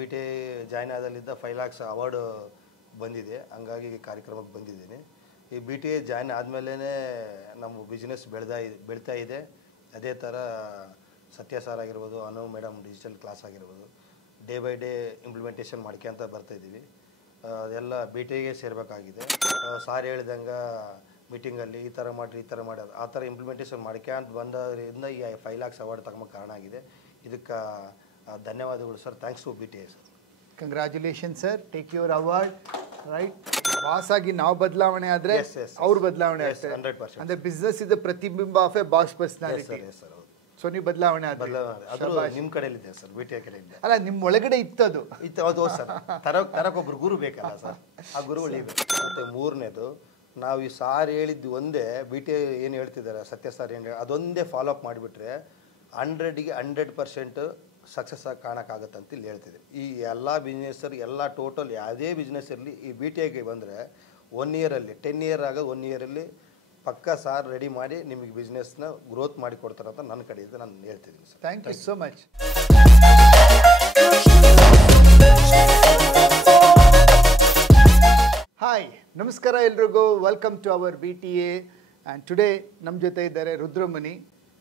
B T I join ಆದಲ್ಲಿದ್ದ 5 lakhs award ಬಂದಿದೆ, ಹಂಗಾಗಿ ಕಾರ್ಯಕ್ರಮಕ್ಕೆ ಬಂದಿದ್ದೀನಿ. ಈ ಬಿ ಟಿ ಐ ಜಾಯ್ನ್ ಆದಮೇಲೆ ನಮ್ಮ ಬಿಸ್ನೆಸ್ ಬೆಳೀತಾ ಇದೆ. ಅದೇ ಥರ ಸತ್ಯ ಸರ್ ಆಗಿರ್ಬೋದು, ಅನು ಮೇಡಮ್ ಡಿಜಿಟಲ್ ಕ್ಲಾಸ್ ಆಗಿರ್ಬೋದು, ಡೇ ಬೈ ಡೇ ಇಂಪ್ಲಿಮೆಂಟೇಷನ್ ಮಾಡ್ಕೊಂತ ಬರ್ತಾಯಿದ್ದೀವಿ. ಅದೆಲ್ಲ ಬಿ ಟಿ ಐಗೆ ಸೇರಬೇಕಾಗಿದೆ. ಸಾರ್ ಹೇಳ್ದಂಗೆ ಮೀಟಿಂಗಲ್ಲಿ ಈ ಥರ ಮಾಡಿರಿ ಆ ಥರ ಇಂಪ್ಲಿಮೆಂಟೇಷನ್ ಮಾಡ್ಕೊಂತ ಬಂದರಿಂದ ಈ 5 lakhs ಅವಾರ್ಡ್ ತಗೊಂಬಕ್ಕೆ ಕಾರಣ ಆಗಿದೆ. ಇದಕ್ಕೆ ಧನ್ಯವಾದಗಳು sir. Thanks to B T I sir. Congratulation sir, take your award. Right, boss ಆಗಿ ನಾವು ಬದಲಾವಣೆ ಆದರೆ ಅವ್ರ ಬದಲಾವಣೆ ಆಗ್ತದೆ. 100%. ಅಂದರೆ ಬಿಸ್ನೆಸ್ ಇದೆ ಪ್ರತಿಬಿಂಬ of A boss personality. So ನೀವು ಬದಲಾವಣೆ ನಿಮ್ಮ ಕಡೆಯಲ್ಲಿದೆ ಸರ್, ಬಿ ಟಿ ಐ ಕಡೆಯಿಂದ ಅಲ್ಲ, ನಿಮ್ಮ ಒಳಗಡೆ ಇತ್ತು ಹೌದು ಸರ್. ತರಕ್ಕೊಬ್ರು ಗುರು ಬೇಕಲ್ಲ ಸರ್, ಆ ಗುರು ಉಳಿಬೇಕು. ಮತ್ತು ಮೂರನೇದು, ನಾವು ಈ ಸಾರ್ ಹೇಳಿದ್ದು ಒಂದೇ, ಬಿ ಟಿ ಐ ಏನು ಹೇಳ್ತಿದ್ದಾರೆ ಸತ್ಯ ಸಾರ್ ಏನು ಅದೊಂದೇ ಫಾಲೋ ಅಪ್ ಮಾಡಿಬಿಟ್ರೆ 100ಗೆ 100% ಸಕ್ಸಸ್ ಆಗಿ ಕಾಣೋಕ್ಕಾಗತ್ತೆ ಅಂತ ಇಲ್ಲಿ ಹೇಳ್ತಿದ್ದೆ. ಈ ಎಲ್ಲ ಬಿಸ್ನೆಸ್ಸರು ಎಲ್ಲ ಟೋಟಲ್ ಯಾವುದೇ ಬಿಸ್ನೆಸ್ ಇರಲಿ, ಈ ಬಿ ಟಿ ಐಗೆ ಬಂದರೆ 1 year 10 year ಆಗೋದು 1 year ಪಕ್ಕ ಸಾರ್ ರೆಡಿ ಮಾಡಿ ನಿಮಗೆ ಬಿಸ್ನೆಸ್ನ ಗ್ರೋತ್ ಮಾಡಿ ಕೊಡ್ತಾರೆ ಅಂತ ನನ್ನ ಕಡೆಯಿಂದ ನಾನು ಹೇಳ್ತಿದ್ದೀನಿ sir. Thank you so much. Hi, ನಮಸ್ಕಾರ ಎಲ್ರಿಗೂ. Welcome to our B T A. And today ನಮ್ಮ ಜೊತೆ ಇದ್ದಾರೆ Rudramuni.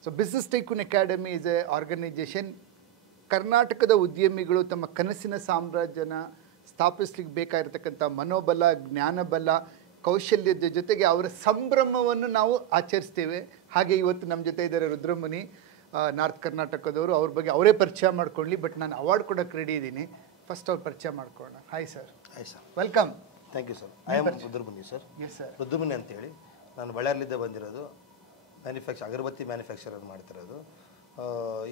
So business tycoon academy is a organization. ಕರ್ನಾಟಕದ ಉದ್ಯಮಿಗಳು ತಮ್ಮ ಕನಸಿನ ಸಾಮ್ರಾಜ್ಯನ ಸ್ಥಾಪಿಸ್ಲಿಕ್ಕೆ ಬೇಕಾಗಿರ್ತಕ್ಕಂಥ ಮನೋಬಲ, ಜ್ಞಾನಬಲ, ಕೌಶಲ್ಯದ ಜೊತೆಗೆ ಅವರ ಸಂಭ್ರಮವನ್ನು ನಾವು ಆಚರಿಸ್ತೇವೆ. ಹಾಗೆ ಇವತ್ತು ನಮ್ಮ ಜೊತೆ ಇದ್ದಾರೆ ರುದ್ರಮುನಿ, ನಾರ್ತ್ ಕರ್ನಾಟಕದವರು. ಅವ್ರ ಬಗ್ಗೆ ಅವರೇ ಪರಿಚಯ ಮಾಡ್ಕೊಳ್ಳಿ, ಬಟ್ ನಾನು ಅವಾರ್ಡ್ ಕೊಡೋಕ್ಕೆ ರೆಡಿ ಇದ್ದೀನಿ. ಫಸ್ಟ್ ಅವ್ರು ಪರಿಚಯ ಮಾಡ್ಕೊಳ್ಳೋಣ. Hi sir. Hi sir, welcome. Thank you sir. I am Rudramuni sir. Yes sir. Rudramuni ಅಂತೇಳಿ ನಾನು ಬಳ್ಳಾರಿಲಿದ್ದ ಬಂದಿರೋದು. ಅಗರಬತ್ತಿ ಮ್ಯಾನುಫ್ಯಾಕ್ಚರ್ ಮಾಡ್ತಿರೋದು.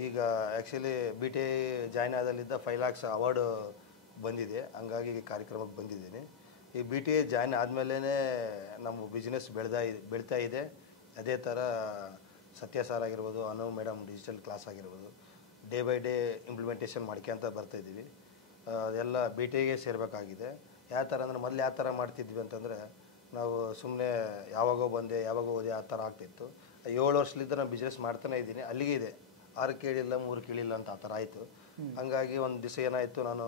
ಈಗ actually B T I join ಆದಲ್ಲಿದ್ದ 5 lakhs ಅವಾರ್ಡ್ ಬಂದಿದೆ, ಹಂಗಾಗಿ ಕಾರ್ಯಕ್ರಮಕ್ಕೆ ಬಂದಿದ್ದೀನಿ. ಈ ಬಿ ಟಿ ಐ ಜಾಯ್ನ್ ಆದಮೇಲೆ ನಮ್ಮ ಬಿಸ್ನೆಸ್ ಬೆಳೀತಾ ಇದೆ. ಅದೇ ಥರ ಸತ್ಯ ಸಾರ್ ಆಗಿರ್ಬೋದು, ಅನು ಮೇಡಮ್ ಡಿಜಿಟಲ್ ಕ್ಲಾಸ್ ಆಗಿರ್ಬೋದು, ಡೇ ಬೈ ಡೇ ಇಂಪ್ಲಿಮೆಂಟೇಷನ್ ಮಾಡ್ಕೊಂತ ಬರ್ತಾಯಿದ್ದೀವಿ. ಅದೆಲ್ಲ ಬಿ ಟಿ ಐಗೆ ಸೇರಬೇಕಾಗಿದೆ. ಯಾವ ಥರ ಅಂದರೆ ಮೊದಲು ಯಾವ ಥರ ಮಾಡ್ತಿದ್ವಿ ಅಂತಂದರೆ, ನಾವು ಸುಮ್ಮನೆ ಯಾವಾಗೋ ಬಂದೆ ಯಾವಾಗೋ ಹೋದೆ ಆ ಥರ ಆಗ್ತಿತ್ತು. 7 ವರ್ಷದಿಂದ ನಾನು ಬಿಸ್ನೆಸ್ ಮಾಡ್ತಾನೆ ಇದ್ದೀನಿ. ಅಲ್ಲಿಗೆ ಇದೆ, 6 ಕೇಳಿಲ್ಲ 3 ಕೇಳಿಲ್ಲ ಅಂತ ಆ ಥರ ಆಯಿತು. ಹಂಗಾಗಿ ಒಂದು ದಿವಸ ಏನಾಯಿತು, ನಾನು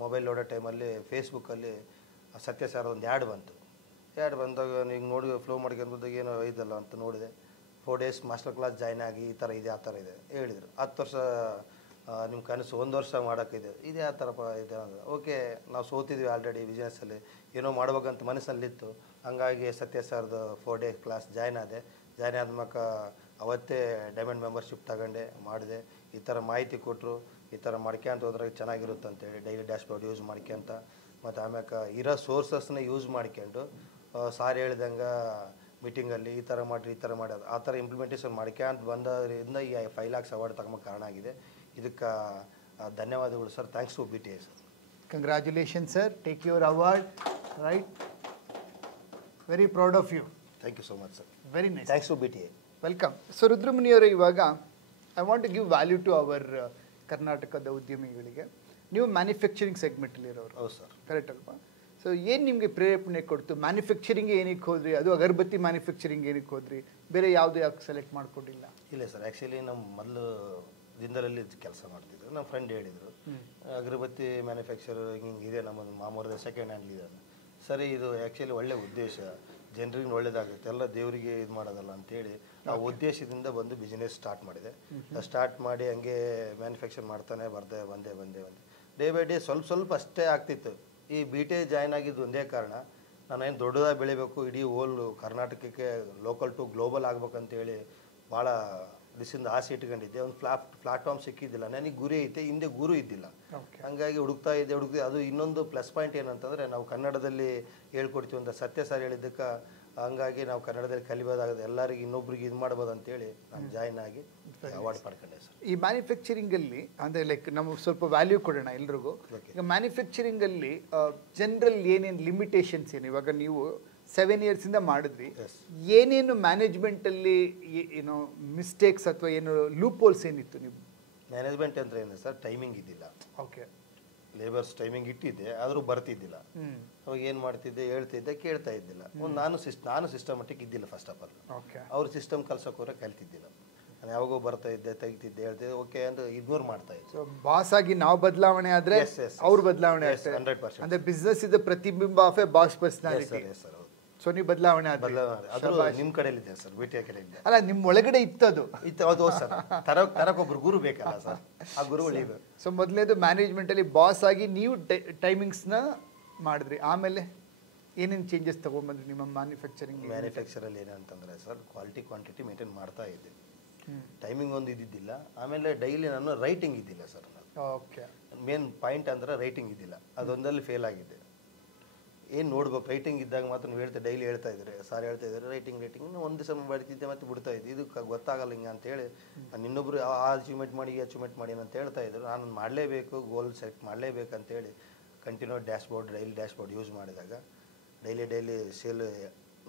ಮೊಬೈಲ್ ನೋಡೋ ಟೈಮಲ್ಲಿ ಫೇಸ್ಬುಕ್ಕಲ್ಲಿ ಸತ್ಯ ಸಾರ್ ಒಂದು ಆ್ಯಡ್ ಬಂದಾಗ ನೀವು ನೋಡಿ ಫ್ಲೋ ಮಾಡ್ಕೊಂಡು ಏನೋ ಇದಲ್ಲ ಅಂತ ನೋಡಿದೆ. 4 days ಮಾಸ್ಟರ್ ಕ್ಲಾಸ್ ಜಾಯ್ನ್ ಆಗಿ ಈ ಥರ ಇದೆ ಆ ಥರ ಇದೆ ಹೇಳಿದರು. 10 ವರ್ಷ ನಿಮ್ಮ ಕನಸು 1 ವರ್ಷ ಮಾಡೋಕ್ಕಿದೆ, ಇದೇ ಆ ಥರಪ್ಪ ಇದೆ ಅಂದರೆ ಓಕೆ. ನಾವು ಸೋತಿದ್ವಿ ಆಲ್ರೆಡಿ ಬಿಸ್ನೆಸ್ಸಲ್ಲಿ, ಏನೋ ಮಾಡ್ಬೇಕಂತ ಮನಸ್ಸಲ್ಲಿತ್ತು. ಹಂಗಾಗಿ ಸತ್ಯ ಸಾರ್ದು 4 day ಕ್ಲಾಸ್ ಜಾಯ್ನ್ ಆದ್ಮೇಲೆ ಅವತ್ತೇ ಡೈಮಂಡ್ ಮೆಂಬರ್ಶಿಪ್ ತಗೊಂಡೆ ಮಾಡಿದೆ. ಈ ಥರ ಮಾಹಿತಿ ಕೊಟ್ಟರು, ಈ ಥರ ಮಾಡ್ಕೊಂತ ಹೋದ್ರೆ ಚೆನ್ನಾಗಿರುತ್ತೆ ಅಂತೇಳಿ ಡೈಲಿ ಡ್ಯಾಶ್ಬೋರ್ಡ್ ಯೂಸ್ ಮಾಡ್ಕೊಂತ, ಮತ್ತು ಆಮ್ಯಾಕೆ ಇರೋ ಸೋರ್ಸಸ್ನ ಯೂಸ್ ಮಾಡ್ಕೊಂಡು ಸಾರ್ ಹೇಳ್ದಂಗೆ ಮೀಟಿಂಗಲ್ಲಿ ಈ ಥರ ಮಾಡಿರಿ ಆ ಥರ ಇಂಪ್ಲಿಮೆಂಟೇಷನ್ ಮಾಡ್ಕೊಂತ ಬಂದರಿಂದ ಈ 5 lakhs ಅವಾರ್ಡ್ ತಗೊಂಬಕ್ಕೆ ಕಾರಣ ಆಗಿದೆ. ಇದಕ್ಕೆ ಧನ್ಯವಾದಗಳು sir. Thanks to B T I sir. Congratulation sir, take your award. Right, very proud of you. Thank you so much sir. Very nice. Thanks to B T I. Welcome. So ರುದ್ರಮುನಿಯವರೇ, ಇವಾಗ I want to give value to our ಕರ್ನಾಟಕದ ಉದ್ಯಮಿಗಳಿಗೆ. ನೀವು manufacturing ಸೆಗ್ಮೆಂಟಲ್ಲಿ ಇರೋರು. ಹೌದು sir. Correct ಅಲ್ವಾ? So ಏನು ನಿಮಗೆ ಪ್ರೇರೇಪಣೆ ಕೊಡ್ತು? ಮ್ಯಾನುಫ್ಯಾಕ್ಚರಿಂಗ್ ಏನಕ್ಕೆ ಹೋದ್ರಿ? ಅದು ಅಗರಬತ್ತಿ ಮ್ಯಾನುಫ್ಯಾಕ್ಚರಿಂಗ್ ಏನಕ್ಕೆ ಹೋದ್ರಿ? ಬೇರೆ ಯಾವುದು ಯಾಕೆ ಸೆಲೆಕ್ಟ್ ಮಾಡ್ಕೊಂಡಿಲ್ಲ? ಇಲ್ಲ ಸರ್, ಆ್ಯಕ್ಚುಲಿ ನಮ್ಮ ಮೊದಲು ಜಿಂದಲಲ್ಲಿ ಕೆಲಸ ಮಾಡ್ತಿದ್ರು. ನಮ್ಮ ಫ್ರೆಂಡ್ ಹೇಳಿದರು, ಅಗರಬತ್ತಿ ಮ್ಯಾನುಫ್ಯಾಕ್ಚರಿಂಗ್ ಹಿಂಗಿದೆ, ನಮ್ಮ ಮಾಮೂರದ ಸೆಕೆಂಡ್ ಹ್ಯಾಂಡ್ ಇದೆ. ಸರಿ, ಇದು ಆ್ಯಕ್ಚುಲಿ ಒಳ್ಳೆ ಉದ್ದೇಶ, ಜನರಿಗೆ ಒಳ್ಳೇದಾಗುತ್ತೆ, ಎಲ್ಲ ದೇವರಿಗೆ ಇದು ಮಾಡೋದಲ್ಲ ಅಂತೇಳಿ ಆ ಉದ್ದೇಶದಿಂದ ಬಂದು ಬಿಸ್ನೆಸ್ ಸ್ಟಾರ್ಟ್ ಮಾಡಿದೆ. ಸ್ಟಾರ್ಟ್ ಮಾಡಿ ಹಂಗೆ ಮ್ಯಾನುಫ್ಯಾಕ್ಚರ್ ಮಾಡ್ತಾನೆ ಬಂದೆ. ಡೇ ಬೈ ಡೇ ಸ್ವಲ್ಪ ಅಷ್ಟೇ ಆಗ್ತಿತ್ತು. ಈ ಬಿ ಟಿ ಐ ಜಾಯ್ನ್ ಆಗಿದ್ದು ಒಂದೇ ಕಾರಣ, ನಾನೇನು ದೊಡ್ಡದಾಗಿ ಬೆಳಿಬೇಕು, ಇಡೀ ಹೋಲ್ ಕರ್ನಾಟಕಕ್ಕೆ ಲೋಕಲ್ ಟು ಗ್ಲೋಬಲ್ ಆಗ್ಬೇಕಂತೇಳಿ ಭಾಳ ದಿವಸದಿಂದ ಆಸೆ ಇಟ್ಕೊಂಡಿದ್ದೆ. ಒಂದು ಪ್ಲಾಟ್ಫಾರ್ಮ್ ಸಿಕ್ಕಿದ್ದಿಲ್ಲ, ನನಗೆ ಗುರಿ ಐತೆ, ಹಿಂದೆ ಗುರು ಇದ್ದಿಲ್ಲ. ಹಂಗಾಗಿ ಹುಡುಕ್ತಾ ಇದ್ದೆ. ಅದು ಇನ್ನೊಂದು ಪ್ಲಸ್ ಪಾಯಿಂಟ್ ಏನಂತಂದರೆ, ನಾವು ಕನ್ನಡದಲ್ಲಿ ಹೇಳ್ಕೊಡ್ತೀವಿ ಅಂತ ಸತ್ಯ ಸಾರ್ ಹೇಳಿದ್ದಕ್ಕೆ, ಹಂಗಾಗಿ ನಾವು ಕನ್ನಡದಲ್ಲಿ ಕಲಿಬೋದಾಗುತ್ತೆ, ಎಲ್ಲರಿಗೆ ಇನ್ನೊಬ್ರಿಗೆ ಇದು ಮಾಡ್ಬೋದು ಅಂತೇಳಿ ನಾನು ಜಾಯ್ನ್ ಆಗಿ ಅವಾರ್ಡ್ ಪಡ್ಕೊಂಡೆ ಸರ್. ಈ ಮ್ಯಾನುಫ್ಯಾಕ್ಚರಿಂಗಲ್ಲಿ ಅಂದರೆ ಲೈಕ್ ನಮಗೆ ಸ್ವಲ್ಪ ವ್ಯಾಲ್ಯೂ ಕೊಡೋಣ ಎಲ್ರಿಗೂ. ಈಗ ಮ್ಯಾನುಫ್ಯಾಕ್ಚರಿಂಗಲ್ಲಿ ಜನರಲ್ ಏನೇನು ಲಿಮಿಟೇಷನ್ಸ್ ಏನು? ಇವಾಗ ನೀವು 7 yearsಯಿಂದ ಮಾಡಿದ್ರಿ, ಏನೇನು ಮ್ಯಾನೇಜ್ಮೆಂಟಲ್ಲಿ ಏನೋ ಮಿಸ್ಟೇಕ್ಸ್ ಅಥವಾ ಏನು ಲೂಪ್ ಹೋಲ್ಸ್ ಏನಿತ್ತು? ನೀವು ಮ್ಯಾನೇಜ್ಮೆಂಟ್ ಅಂದರೆ ಏನು ಸರ್, ಟೈಮಿಂಗ್ ಇದ್ದಿಲ್ಲ. ಓಕೆ, ಲೇಬರ್ಸ್ ಟೈಮಿಂಗ್ ಇಟ್ಟಿದ್ದೆ, ಆದರೂ ಬರ್ತಿದ್ದಿಲ್ಲ. ಅವಾಗ ಏನು ಮಾಡ್ತಿದ್ದೆ, ಹೇಳ್ತಿದ್ದೆ, ಕೇಳ್ತಾ ಇದ್ದಿಲ್ಲ. ನಾನು ಸಿಸ್ಟಮಟಿಕ್ ಇದ್ದಿಲ್ಲ ಫಸ್ಟ್ ಆಫ್ ಆಲ್. ಅವ್ರ ಸಿಸ್ಟಮ್ ಕಲ್ಸೋಕೆ ಹೋದ್ರೆ ಕಲ್ತಿದ್ದಿಲ್ಲ. ನಾನು ಯಾವಾಗೋ ಬರ್ತಾ ಇದ್ದೆ ತೆಗಿತಿದ್ದೆ ಹೇಳ್ತಿದ್ದೆ ಓಕೆ ಅಂತ ಇಗ್ನೋರ್ ಮಾಡ್ತಾ ಇದ್ದೆ. ಸೊ ಬಾಸ್ ಆಗಿ ನಾವು ಬದಲಾವಣೆ ಆದ್ರೆ ಅವ್ರ ಬದಲಾವಣೆ ಆಗ್ತದೆ. 100%. ಅಂದ್ರೆ ಬಿಸ್ನೆಸ್ ಇಸ್ ಪ್ರತಿಬಿಂಬ of A boss personality. Sir so ನೀವು ಬದಲಾವಣೆ ಆದ್ರೆ ಅದು ನಿಮ್ಮ ಕಡೆಯಲ್ಲಿದೆ ಸರ್, BTA ಕಡೆಯಿಂದ ಅಲ್ಲ, ನಿಮ್ಮ ಒಳಗಡೆ ಇತ್ತದು ಇತ್ತು. ಹೌದು ಸರ್, ತರಕ್ಕೊಬ್ರು ಗುರು ಬೇಕಲ್ಲ ಸರ್, ಆ ಗುರುಗಳು. ಸೊ ಮೊದಲನೇದು ಮ್ಯಾನೇಜ್ಮೆಂಟ್ ಅಲ್ಲಿ ಬಾಸ್ ಆಗಿ ನೀವು ಟೈಮಿಂಗ್ಸ್ನ ಮಾಡಿದ್ರಿ, ಆಮೇಲೆ ಏನೇನು ಚೇಂಜಸ್ ತಗೊಂಡ್ಬಂದ್ರಿ ನಿಮ್ಮ ಮ್ಯಾನುಫ್ಯಾಕ್ಚರಲ್ಲಿ ಏನಂತಂದರೆ ಸರ್, ಕ್ವಾಲಿಟಿ ಕ್ವಾಂಟಿಟಿ ಮೇಂಟೈನ್ ಮಾಡ್ತಾ ಇದ್ದೆ. ಟೈಮಿಂಗ್ ಒಂದು ಇದ್ದಿದ್ದಿಲ್ಲ. ಆಮೇಲೆ ಡೈಲಿ ನಾನು ರೈಟಿಂಗ್ ಇದ್ದಿಲ್ಲ ಸರ್. ಓಕೆ, ಮೇನ್ ಪಾಯಿಂಟ್ ಅಂದರೆ ರೈಟಿಂಗ್ ಇದ್ದಿಲ್ಲ, ಅದೊಂದಲ್ಲಿ ಫೇಲ್ ಆಗಿದ್ದೆ. ಏನು ನೋಡ್ಬೇಕು, ರೈಟಿಂಗ್ ಇದ್ದಾಗ ಮಾತ್ರ ನೀವು ಡೈಲಿ ಹೇಳ್ತಾ ಇದ್ದಾರೆ ಸಾರ್, ಹೇಳ್ತಾ ಇದ್ದಾರೆ ರೈಟಿಂಗ್ ಒಂದು ದಿವಸ ಬರೀತಿದ್ದೆ ಮತ್ತೆ ಬಿಡ್ತಾ ಇದ್ದೆ. ಇದು ಗೊತ್ತಾಗಲ್ಲ ಹಿಂಗೆ ಅಂತೇಳಿ ನಾನು ಇನ್ನೊಬ್ರು ಆ ಅಚೀವ್ಮೆಂಟ್ ಮಾಡಿ ಅಂತ ಹೇಳ್ತಾ ಇದ್ರು. ನಾನು ಮಾಡಲೇಬೇಕು, ಗೋಲ್ ಸೆಲೆಕ್ಟ್ ಮಾಡಲೇಬೇಕು ಅಂತೇಳಿ ಕಂಟಿನ್ಯೂ ಡೈಲಿ ಡ್ಯಾಶ್ಬೋರ್ಡ್ ಯೂಸ್ ಮಾಡಿದಾಗ, ಡೈಲಿ ಸೇಲ್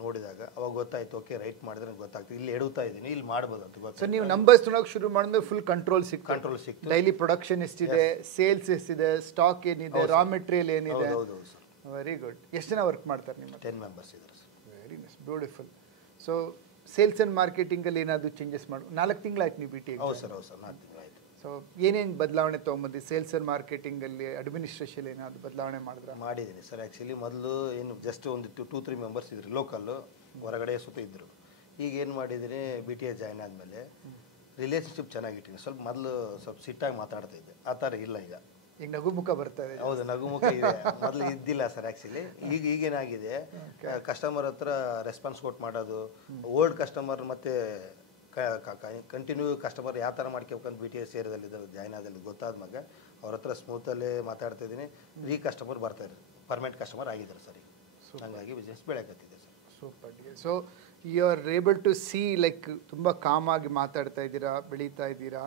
ನೋಡಿದಾಗ ಅವಾಗ ಗೊತ್ತಾಯ್ತು, ಓಕೆ ರೈಟ್ ಮಾಡಿದ್ರೆ ಗೊತ್ತಾಗ್ತದೆ, ಇಲ್ಲಿ ಎಡುತ್ತಾ ಇದ್ದೀನಿ, ಇಲ್ಲಿ ಮಾಡ್ಬೋದು ಅಂತ ಗೊತ್ತಾಯ್ತು. ಸೊ ನೀವು ನಂಬರ್ಸ್ ನೋಡೋಕೆ ಶುರು ಮಾಡಿದ್ಮೇಲೆ ಫುಲ್ ಕಂಟ್ರೋಲ್ ಸಿಕ್ತು. ಡೈಲಿ ಪ್ರೊಡಕ್ಷನ್ ಎಷ್ಟಿದೆ, ಸೇಲ್ಸ್ ಎಷ್ಟಿದೆ, ಸ್ಟಾಕ್ ಏನಿದೆ, ರಾ ಮೆಟೀರಿಯಲ್ ಏನಿದೆ. ಹೌದು ಸರ್. Very good. ಎಷ್ಟು ಜನ ವರ್ಕ್ ಮಾಡ್ತಾರೆ ನಿಮ್ಮ? 10 ಮೆಂಬರ್ಸ್ ಇದ್ದಾರೆ sir. Very nice, beautiful. So sales and ಮಾರ್ಕೆಟಿಂಗಲ್ಲಿ ಏನಾದರೂ ಚೇಂಜಸ್ ಮಾಡಿ 4 ತಿಂಗಳಾಯ್ತು ನೀವು BTA? ಹೌದು ಸರ್, 4 ತಿಂಗಳಾಯ್ತು. ಸೊ ಏನೇನು ಬದಲಾವಣೆ ತೊಗೊಂಬಂದು ಸೇಲ್ಸ್ ಆ್ಯಂಡ್ ಮಾರ್ಕೆಟಿಂಗಲ್ಲಿ, ಅಡ್ಮಿನಿಸ್ಟ್ರೇಷನ್ ಏನಾದರೂ ಬದಲಾವಣೆ ಮಾಡಿದ್ದೀನಿ ಸರ್. ಆ್ಯಕ್ಚುಲಿ ಮೊದಲು ಏನು ಜಸ್ಟ್ ಒಂದು 2-3 ಮೆಂಬರ್ಸ್ ಇದ್ರು, ಲೋಕಲ್ಲು, ಹೊರಗಡೆ ಸ್ವಲ್ಪ ಇದ್ದರು. ಈಗ ಏನು ಮಾಡಿದ್ದೀನಿ, BTA ಜಾಯ್ನ್ ಆದಮೇಲೆ ರಿಲೇಷನ್ಶಿಪ್ ಚೆನ್ನಾಗಿಟ್ಟಿನಿ. ಮೊದಲು ಸ್ವಲ್ಪ ಸಿಟ್ಟಾಗಿ ಮಾತಾಡ್ತಾ ಇದ್ದೆ, ಆ ಥರ ಇಲ್ಲ ಈಗ ನಗುಮುಖ ಬರ್ತಾರೆ. ಹೌದು, ನಗುಮುಖ ಇದೆ. ಮೊದಲು ಇದ್ದಿಲ್ಲ ಸರ್. ಆ್ಯಕ್ಚುಲಿ ಈಗೇನಾಗಿದೆ, ಕಸ್ಟಮರ್ ಹತ್ರ ರೆಸ್ಪಾನ್ಸ್ ಕೊಟ್ಟು ಮಾಡೋದು, ಓಲ್ಡ್ ಕಸ್ಟಮರ್ ಮತ್ತು ಕಂಟಿನ್ಯೂ ಕಸ್ಟಮರ್ ಯಾವ ಥರ ಮಾಡ್ಕೋಬೇಕಂತ BTA ಸೇರಿದಲ್ಲಿ ಜಾಯ್ನ್ ಆದಲ್ಲಿ ಗೊತ್ತಾದ್ಮಾಗ ಅವ್ರ ಹತ್ರ ಸ್ಮೂತಲ್ಲೇ ಮಾತಾಡ್ತಾ ಇದ್ದೀನಿ. ಕಸ್ಟಮರ್ ಬರ್ತಾರೆ, ಪರ್ಮನೆಂಟ್ ಕಸ್ಟಮರ್ ಆಗಿದ್ದಾರೆ ಸರ್. ಹಾಗಾಗಿ ಬಿಸ್ನೆಸ್ ಬೆಳೆಯಕತ್ತಿದೆ sir. Super. So you are able to see like ತುಂಬ ಕಾಮಾಗಿ ಮಾತಾಡ್ತಾ ಇದ್ದೀರಾ, ಬೆಳೀತಾ ಇದ್ದೀರಾ,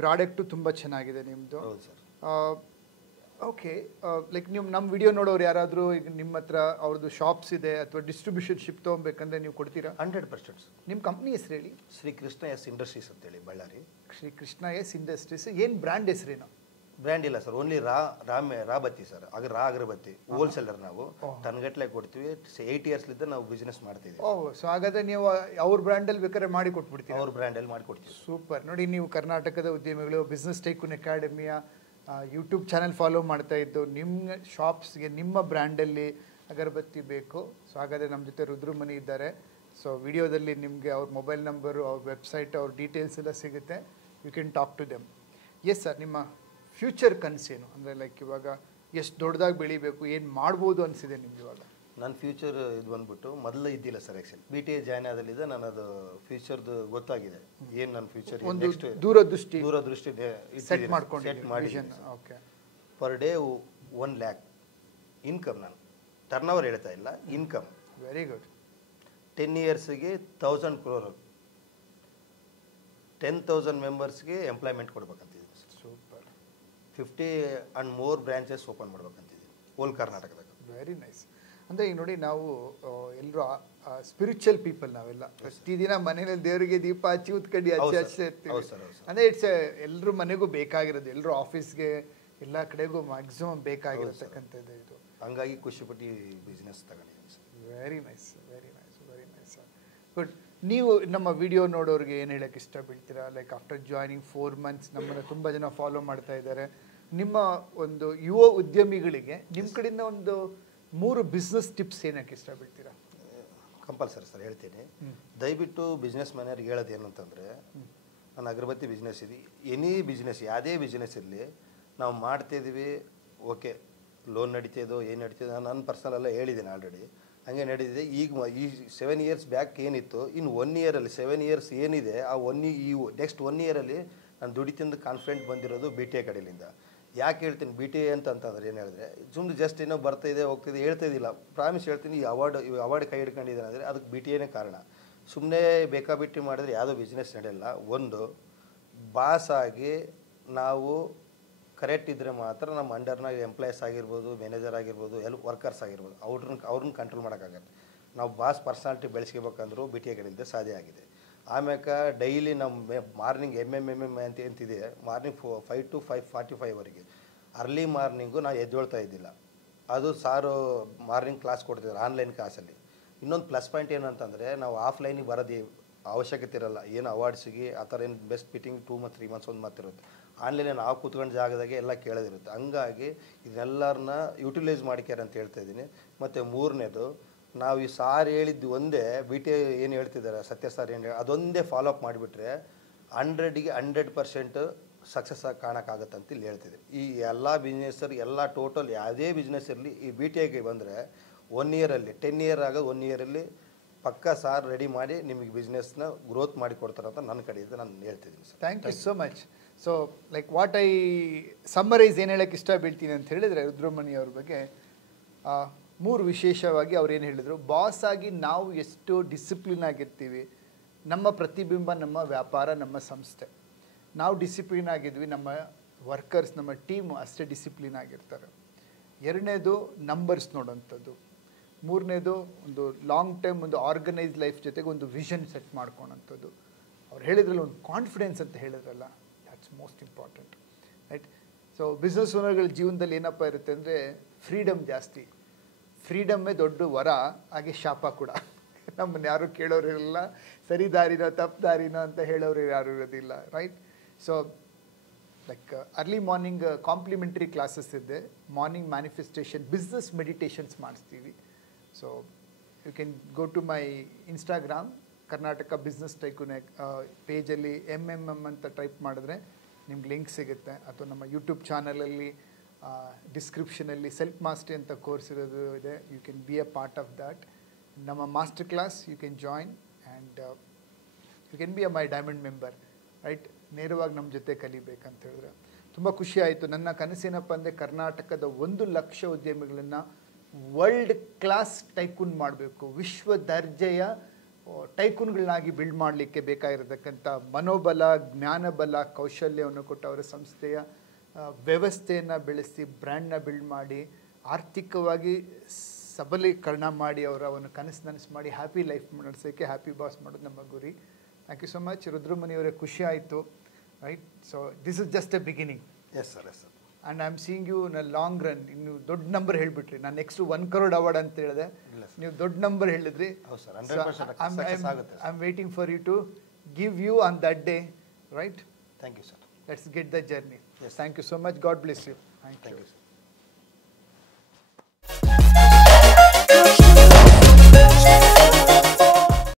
ಪ್ರಾಡಕ್ಟು ತುಂಬ ಚೆನ್ನಾಗಿದೆ ನಿಮ್ಮದು. ಹೌದು ಸರ್. ಓಕೆ, ಲೈಕ್ ನೀವು ನಮ್ಮ ವಿಡಿಯೋ ನೋಡೋರು ಯಾರಾದರೂ ಈಗ ನಿಮ್ಮ ಹತ್ರ ಅವ್ರದ್ದು ಶಾಪ್ಸ್ ಇದೆ ಅಥವಾ ಡಿಸ್ಟ್ರಿಬ್ಯೂಷನ್ಶಿಪ್ ತೊಗೊಬೇಕಂದ್ರೆ ನೀವು ಕೊಡ್ತೀರಾ? 100%. ನಿಮ್ಮ ಕಂಪ್ನಿ ಹೆಸರು ಹೇಳಿ. ಶ್ರೀ ಕೃಷ್ಣ ಎಸ್ ಇಂಡಸ್ಟ್ರೀಸ್ ಅಂತೇಳಿ, ಬಳ್ಳಾರಿ. Shri Krishna S industries. ಏನು ಬ್ರ್ಯಾಂಡ್ ಹೆಸರೇನು? ಬ್ರ್ಯಾಂಡ್ ಇಲ್ಲ ಸರ್, ಓನ್ಲಿ ರಾ ಬತ್ತಿ ಸರ್. ರಾ ಅಗರಬತ್ತಿ ಹೋಲ್ಸೇಲರ್. ನಾವು ಟನ್ಗಟ್ಲೆ ಕೊಡ್ತೀವಿ. 8 ಇಯರ್ಸ್ಲಿಂದ ನಾವು ಬಿಸ್ನೆಸ್ ಮಾಡ್ತೀವಿ. ಸೊ ಹಾಗಾದ್ರೆ ನೀವು ಅವ್ರ ಬ್ರ್ಯಾಂಡಲ್ಲಿ ಬೇಕಾದ್ರೆ ಮಾಡಿ ಕೊಟ್ಬಿಡ್ತೀವಿ? ಅವ್ರ ಬ್ರ್ಯಾಂಡಲ್ಲಿ ಮಾಡಿಕೊಡ್ತೀವಿ. ಸೂಪರ್. ನೋಡಿ, ನೀವು ಕರ್ನಾಟಕದ ಉದ್ಯಮಿಗಳು ಬಿಸ್ನೆಸ್ ಟೈಕೂನ್ ಅಕಾಡೆಮಿಯ ಯೂಟ್ಯೂಬ್ ಚಾನಲ್ ಫಾಲೋ ಮಾಡ್ತಾ ಇದ್ದು, ನಿಮ್ಮ ಶಾಪ್ಸ್ಗೆ ನಿಮ್ಮ ಬ್ರ್ಯಾಂಡಲ್ಲಿ ಅಗರಬತ್ತಿ ಬೇಕು. ಸೊ ಹಾಗಾದರೆ ನಮ್ಮ ಜೊತೆ ರುದ್ರಮುನಿ ಇದ್ದಾರೆ. ಸೊ ವಿಡಿಯೋದಲ್ಲಿ ನಿಮಗೆ ಅವ್ರ ಮೊಬೈಲ್ ನಂಬರು, ಅವ್ರ ವೆಬ್ಸೈಟ್, ಅವ್ರ ಡೀಟೇಲ್ಸ್ ಎಲ್ಲ ಸಿಗುತ್ತೆ. You can talk to them. Yes sir, ನಿಮ್ಮ ಫ್ಯೂಚರ್ ಕನಸೇನು? ಅಂದರೆ ಲೈಕ್ ಇವಾಗ ಎಷ್ಟು ದೊಡ್ಡದಾಗಿ ಬೆಳಿಬೇಕು, ಏನು ಮಾಡ್ಬೋದು ಅನಿಸಿದೆ ನಿಮ್ಗೆ ಇವಾಗ? ನನ್ನ ಫ್ಯೂಚರ್ ಇದು ಬಂದ್ಬಿಟ್ಟು ಮೊದಲು ಇದ್ದಿಲ್ಲ ಸರ್. ಆ್ಯಕ್ಚುಲಿ BTA ಜಾಯ್ನ್ ಆದಲ್ಲಿದೆ ನಾನು ಅದು ಫ್ಯೂಚರ್ದು ಗೊತ್ತಾಗಿದೆ, ಏನು ನನ್ನ ಫ್ಯೂಚರ್ ನೆಕ್ಸ್ಟ್ ದೂರದೃಷ್ಟಿ ಸೆಟ್ ಮಾಡಿ. Okay, per day 1 lakh income. ನಾನು ಟರ್ನ್ ಓವರ್ ಹೇಳ್ತಾ ಇಲ್ಲ, ಇನ್ಕಮ್. Very good. 10 ಇಯರ್ಸ್ಗೆ 1000 crore, 10,000 ಮೆಂಬರ್ಸ್ಗೆ ಎಂಪ್ಲಾಯ್ಮೆಂಟ್ ಕೊಡ್ಬೇಕಂತಿದ್ದೀನಿ. Super. 50 and more branches open ಮಾಡ್ಬೇಕಂತಿದ್ದೀನಿ ಹೋಲ್ ಕರ್ನಾಟಕದಾಗ. Very nice. ಅಂದರೆ ಈಗ ನೋಡಿ, ನಾವು ಎಲ್ಲರೂ ಸ್ಪಿರಿಚುವಲ್ ಪೀಪಲ್, ನಾವೆಲ್ಲ ಪ್ರತಿದಿನ ಮನೆಯಲ್ಲಿ ದೇವರಿಗೆ ದೀಪ ಹಚ್ಚಿ ಉತ್ಕಂಡು ಹಚ್ಚಿರ್ತೀವಿ. ಅಂದರೆ ಇಟ್ಸ್ ಎಲ್ಲರೂ ಮನೆಗೂ ಬೇಕಾಗಿರೋದು, ಎಲ್ಲರೂ ಆಫೀಸ್ಗೆ ಎಲ್ಲ ಕಡೆಗೂ ಮ್ಯಾಕ್ಸಿಮಮ್ ಬೇಕಾಗಿರತಕ್ಕಂಥದ್ದು ಇದು. ಹಂಗಾಗಿ ಖುಷಿಪಟ್ಟು ಬಿಸ್ನೆಸ್ ತಗೊಂಡಿದ್ದೀನಿ sir. Very nice, very nice, very nice sir. Good. ನೀವು ನಮ್ಮ ವಿಡಿಯೋ ನೋಡೋರಿಗೆ ಏನು ಹೇಳೋಕ್ಕೆ ಇಷ್ಟ ಬೀಳ್ತೀರಾ? ಲೈಕ್ ಆಫ್ಟರ್ ಜಾಯ್ನಿಂಗ್ 4 months ನಮ್ಮನ್ನು ತುಂಬ ಜನ ಫಾಲೋ ಮಾಡ್ತಾ ಇದ್ದಾರೆ. ನಿಮ್ಮ ಒಂದು ಯುವ ಉದ್ಯಮಿಗಳಿಗೆ ನಿಮ್ಮ ಕಡೆಯಿಂದ ಒಂದು 3 ಬಿಸ್ನೆಸ್ ಟಿಪ್ಸ್ ಏನಕ್ಕೆ ಇಷ್ಟ ಬೀಳ್ತೀರಾ? ಕಂಪಲ್ಸರಿ ಸರ್, ಹೇಳ್ತೀನಿ. ದಯವಿಟ್ಟು ಬಿಸ್ನೆಸ್ ಮ್ಯಾನರ್ಗೆ ಹೇಳೋದು ಏನಂತಂದರೆ, ನಾನು ಅಗರಬತ್ತಿ ಬಿಸ್ನೆಸ್ ಇದೆ, ಎನಿ ಬಿಸ್ನೆಸ್, ಯಾವುದೇ ಬಿಸ್ನೆಸ್ ಇರಲಿ, ನಾವು ಮಾಡ್ತಿದ್ದೀವಿ, ಓಕೆ ಲೋನ್ ನಡೀತಿದ್ದೋ ಏನು ನಡೀತಿದ್ದೋ ನಾನು ಪರ್ಸನಲ್ ಎಲ್ಲ ಹೇಳಿದ್ದೀನಿ ಆಲ್ರೆಡಿ, ಹಾಗೆ ನಡೀತಿದೆ. ಈಗ ಈ 7 years ಬ್ಯಾಕ್ ಏನಿತ್ತು, ಇನ್ನು 1 year-ಅಲ್ಲಿ 7 years ಏನಿದೆ, ಆ ನೆಕ್ಸ್ಟ್ 1 year-ಅಲ್ಲಿ ನಾನು ದುಡಿತಿಂದ ಕಾನ್ಫಿಡೆಂಟ್ ಬಂದಿರೋದು BTA ಕಡೆಯಿಂದ. ಯಾಕೆ ಹೇಳ್ತೀನಿ BTA ಅಂತಂದ್ರೆ ಏನು ಹೇಳಿದ್ರೆ, ಸುಮ್ಮನೆ ಜಸ್ಟ್ ಏನೋ ಬರ್ತಾಯಿದೆ ಹೋಗ್ತಿದೆ ಹೇಳ್ತಾ ಇದ್ದಿಲ್ಲ. ಪ್ರಾಮಿಸ್ ಹೇಳ್ತೀನಿ, ಈ ಅವಾರ್ಡ್ ಕೈ ಹಿಡ್ಕೊಂಡಿದ್ದೇನೆ ಅಂದರೆ ಅದಕ್ಕೆ BTAನೇ ಕಾರಣ. ಸುಮ್ಮನೆ ಬೇಕಾಬಿಟ್ಟು ಮಾಡಿದ್ರೆ ಯಾವುದೋ ಬಿಸ್ನೆಸ್ ನಡೆಯಲ್ಲ. ಒಂದು ಬಾಸ್ ಆಗಿ ನಾವು ಕರೆಕ್ಟ್ ಇದ್ದರೆ ಮಾತ್ರ ನಮ್ಮ ಅಂಡರ್ನಾಗ ಎಂಪ್ಲಾಯೀಸ್ ಆಗಿರ್ಬೋದು, ಮ್ಯಾನೇಜರ್ ಆಗಿರ್ಬೋದು, ವರ್ಕರ್ಸ್ ಆಗಿರ್ಬೋದು, ಅವ್ರನ್ನ ಕಂಟ್ರೋಲ್ ಮಾಡೋಕ್ಕಾಗತ್ತೆ. ನಾವು ಬಾಸ್ ಪರ್ಸನಾಲಿಟಿ ಬೆಳೆಸ್ಕೋಬೇಕಂದ್ರೂ BTA ಕಡೆಯಿಂದ ಸಾಧ್ಯ ಆಗಿದೆ. ಆಮ್ಯಾಕೆ ಡೈಲಿ ನಮ್ಮ ಮಾರ್ನಿಂಗ್ ಅಂತಿದೆ, ಮಾರ್ನಿಂಗ್ 5 to 5:45ವರೆಗೆ ಅರ್ಲಿ ಮಾರ್ನಿಂಗು ನಾವು ಎದ್ದೇಳ್ತಾ ಇದ್ದಿಲ್ಲ. ಅದು ಸಾರು ಮಾರ್ನಿಂಗ್ ಕ್ಲಾಸ್ ಕೊಡ್ತಿದ್ದಾರೆ, ಆನ್ಲೈನ್ ಕ್ಲಾಸಲ್ಲಿ. ಇನ್ನೊಂದು ಪ್ಲಸ್ ಪಾಯಿಂಟ್ ಏನಂತಂದರೆ, ನಾವು ಆಫ್ಲೈನಿಗೆ ಅವಶ್ಯಕತೆ ಇರಲ್ಲ. ಏನು ಅವಾರ್ಡ್ಸಿಗೆ ಆ ಥರ ಏನು ಬೆಸ್ಟ್ ಫಿಟ್ಟಿಂಗ್ 2 ಮತ್ತು 3 ಮಂತ್ಸ್ ಒಂದು ಮಾತಿರುತ್ತೆ. ಆನ್ಲೈನ್ ನಾವು ಕೂತ್ಕೊಂಡು ಜಾಗದಾಗೆ ಎಲ್ಲ ಕೇಳೋದಿರುತ್ತೆ. ಹಂಗಾಗಿ ಇದನ್ನೆಲ್ಲರನ್ನ ಯೂಟಿಲೈಸ್ ಮಾಡಿಕ್ಯಾರ ಅಂತ ಹೇಳ್ತಾ ಇದ್ದೀನಿ. ಮತ್ತು ಮೂರನೇದು, ನಾವು ಈ ಸಾರ್ ಹೇಳಿದ್ದು ಒಂದೇ, ಬಿ ಟಿ ಏನು ಹೇಳ್ತಿದ್ದಾರೆ ಸತ್ಯ ಸರ್ ಏನು ಅದೊಂದೇ ಫಾಲೋ ಅಪ್ ಮಾಡಿಬಿಟ್ರೆ 100ಗೆ 100% ಸಕ್ಸಸ್ ಆಗಿ ಕಾಣೋಕ್ಕಾಗತ್ತೆ ಅಂತ ಇಲ್ಲಿ ಹೇಳ್ತಿದ್ದೆ. ಈ ಎಲ್ಲ ಬಿಸ್ನೆಸ್ಸಲ್ಲಿ ಎಲ್ಲ ಟೋಟಲ್ ಯಾವುದೇ ಬಿಸ್ನೆಸ್ ಇರಲಿ, ಈ ಬಿ ಟಿ ಐಗೆ ಬಂದರೆ 1 ಇಯರಲ್ಲಿ 10 ಇಯರ್ ಆಗೋದು 1 ಇಯರಲ್ಲಿ ಪಕ್ಕ ಸಾರ್ ರೆಡಿ ಮಾಡಿ ನಿಮಗೆ ಬಿಸ್ನೆಸ್ನ ಗ್ರೋತ್ ಮಾಡಿ ಕೊಡ್ತಾರೆ ಅಂತ ನನ್ನ ಕಡೆಯಿಂದ ನಾನು ಹೇಳ್ತಿದ್ದೀನಿ sir. Thank you so much. So like what I summarise ಏನು ಹೇಳೋಕ್ಕೆ ಇಷ್ಟ ಬೀಳ್ತೀನಿ ಅಂತ ಹೇಳಿದರೆ, ರುದ್ರಮುನಿ ಅವ್ರ ಬಗ್ಗೆ 3 ವಿಶೇಷವಾಗಿ ಅವ್ರು ಏನು ಹೇಳಿದರು. ಬಾಸ್ ಆಗಿ ನಾವು ಎಷ್ಟು ಡಿಸಿಪ್ಲಿನ್ ಆಗಿರ್ತೀವಿ, ನಮ್ಮ ಪ್ರತಿಬಿಂಬ ನಮ್ಮ ವ್ಯಾಪಾರ, ನಮ್ಮ ಸಂಸ್ಥೆ. ನಾವು ಡಿಸಿಪ್ಲಿನ್ ಆಗಿದ್ವಿ, ನಮ್ಮ ವರ್ಕರ್ಸ್ ನಮ್ಮ ಟೀಮು ಅಷ್ಟೇ ಡಿಸಿಪ್ಲಿನ್ ಆಗಿರ್ತಾರೆ. ಎರಡನೇದು ನಂಬರ್ಸ್ ನೋಡೋಂಥದ್ದು. ಮೂರನೇದು ಒಂದು ಲಾಂಗ್ ಟೈಮ್ ಒಂದು ಆರ್ಗನೈಸ್ ಲೈಫ್ ಜೊತೆಗೆ ಒಂದು ವಿಷನ್ ಸೆಟ್ ಮಾಡ್ಕೊಳೋಂಥದ್ದು. ಅವ್ರು ಹೇಳಿದ್ರಲ್ಲ ಒಂದು ಕಾನ್ಫಿಡೆನ್ಸ್ ಅಂತ ಹೇಳಿದ್ರಲ್ಲ, that's most important, right? So business ಓನರ್ಗಳ ಜೀವನದಲ್ಲಿ ಏನಪ್ಪ ಇರುತ್ತೆ ಅಂದರೆ ಫ್ರೀಡಮ್ ಜಾಸ್ತಿ. ಫ್ರೀಡಮ್ಮೇ ದೊಡ್ಡ ವರ, ಹಾಗೆ ಶಾಪ ಕೂಡ. ನಮ್ಮನ್ನು ಯಾರು ಕೇಳೋರಿರಲ್ಲ, ಸರಿ ದಾರಿನೋ ತಪ್ಪು ದಾರಿನೋ ಅಂತ ಹೇಳೋರು ಯಾರು ಇರೋದಿಲ್ಲ, right? So like early morning complimentary classes ಇದೆ, ಮಾರ್ನಿಂಗ್ ಮ್ಯಾನಿಫೆಸ್ಟೇಷನ್ ಬಿಸ್ನೆಸ್ ಮೆಡಿಟೇಷನ್ಸ್ ಮಾಡಿಸ್ತೀವಿ. So you can go to my Instagram Karnataka business tycoon ಪೇಜಲ್ಲಿ MMM ಅಂತ ಟೈಪ್ ಮಾಡಿದ್ರೆ ನಿಮ್ಗೆ ಲಿಂಕ್ ಸಿಗುತ್ತೆ. ಅಥವಾ ನಮ್ಮ ಯೂಟ್ಯೂಬ್ ಚಾನಲಲ್ಲಿ ಡಿಸ್ಕ್ರಿಪ್ಷನಲ್ಲಿ ಸೆಲ್ಫ್ ಮಾಸ್ಟ್ರಿ ಅಂತ ಕೋರ್ಸ್ ಇರೋದು ಇದೆ, you can be a part of that. ನಮ್ಮ master class you can join and you can be a my diamond member, right? ನೇರವಾಗಿ ನಮ್ಮ ಜೊತೆ ಕಲಿಬೇಕಂತ ಹೇಳಿದ್ರೆ ತುಂಬ ಖುಷಿ ಆಯಿತು. ನನ್ನ ಕನಸೇನಪ್ಪ ಅಂದರೆ ಕರ್ನಾಟಕದ 1 ಲಕ್ಷ ಉದ್ಯಮಿಗಳನ್ನು ವರ್ಲ್ಡ್ ಕ್ಲಾಸ್ ಟೈಕೂನ್ ಮಾಡಬೇಕು, ವಿಶ್ವ ದರ್ಜೆಯ ಟೈಕೂನ್ಗಳನ್ನಾಗಿ ಬಿಲ್ಡ್ ಮಾಡಲಿಕ್ಕೆ ಬೇಕಾಗಿರತಕ್ಕಂಥ ಮನೋಬಲ, ಜ್ಞಾನಬಲ, ಕೌಶಲ್ಯವನ್ನು ಕೊಟ್ಟು ಅವರ ಸಂಸ್ಥೆಯ ವ್ಯವಸ್ಥೆಯನ್ನು ಬೆಳೆಸಿ ಬ್ರ್ಯಾಂಡ್ನ ಬಿಲ್ಡ್ ಮಾಡಿ ಆರ್ಥಿಕವಾಗಿ ಸಬಲೀಕರಣ ಮಾಡಿ ಅವರ ಒಂದು ಕನಸು ನನಸು ಮಾಡಿ ಹ್ಯಾಪಿ ಲೈಫ್ ನಡೆಸೋಕ್ಕೆ ಹ್ಯಾಪಿ ಬಾಸ್ ಮಾಡೋದು ನಮ್ಮ ಗುರಿ. Thank you so much Rudramuni ಅವರೇ, ಖುಷಿ ಆಯಿತು, right? So this is just a beginning. Yes sir, yes sir. And I am seeing you in a long run. ಇನ್ನು ದೊಡ್ಡ ನಂಬರ್ ಹೇಳಿಬಿಟ್ರಿ. ನಾನು ನೆಕ್ಸ್ಟ್ 1 crore ಅವಾರ್ಡ್ ಅಂತ ಹೇಳಿದೆ, ನೀವು ದೊಡ್ಡ ನಂಬರ್ ಹೇಳಿದ್ರಿ. I am waiting for you to give you on that day, right? Thank you sir. Let's get the journey. Thank you so much. God bless you. Thank you.